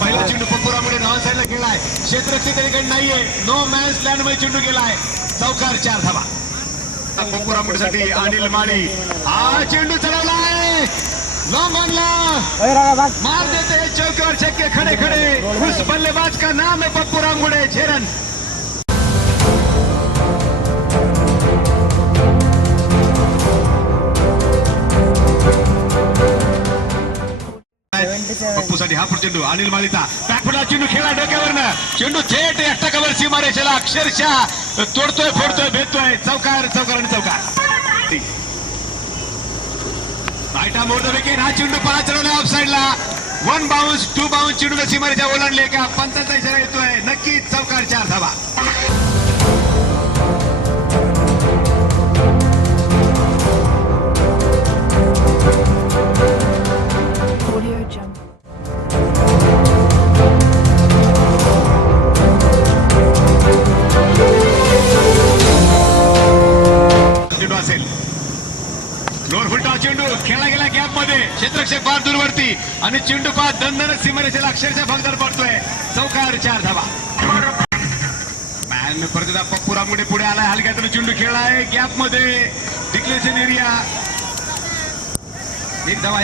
पहिला चेंडू पप्पूरामुळे डाव्या साईडला गेलाय. क्षेत्ररक्षक त्याकडे नाहीये. नो मॅन्स लँड मध्ये चेंडू गेलाय. चौकार 4 धावा पप्पूरामुळेसाठी. अनिल माळी हा चेंडू चढवलाय. लॉन्ग ऑनला मार देते. चौकार छक्के खड़े खड़े. उस बल्लेबाज का नाम है पप्पूरामुळे. झेरन पप्पूसाठी हा चेंडू. अनिल माळीचा बॅकफुटला चेंडू खेळा डोक्यावरनं. चेंडू थेट एकटाकावर सीमारेषेला अक्षरशः तोडतोय फोडतोय भेटतोय. चौकार चौकार आणि चौकार. Right arm over the wicket. हा चेंडू पळा चढवलाय ऑफ साईडला. 1 बाउन्स 2 बाउन्स चेंडूला सीमारेषा ओलांडले का पंचाचा इशारा येतोय. नक्कीच चौकार 4 धावा. असेल लोअर फुलटा चेंडू खेळला गेला गॅप मध्ये. क्षेत्ररक्षक फार दूरवरती आणि चेंडू पास दणदणीत सीमारेषेला अक्षरशः भगदार पडतोय. चौकार 4 धावा. मॅन परत पप्पूरामुळे पुढे आलाय. हलक्यातून चेंडू खेळलाय गॅप मध्ये. Declaration area. एक धावा.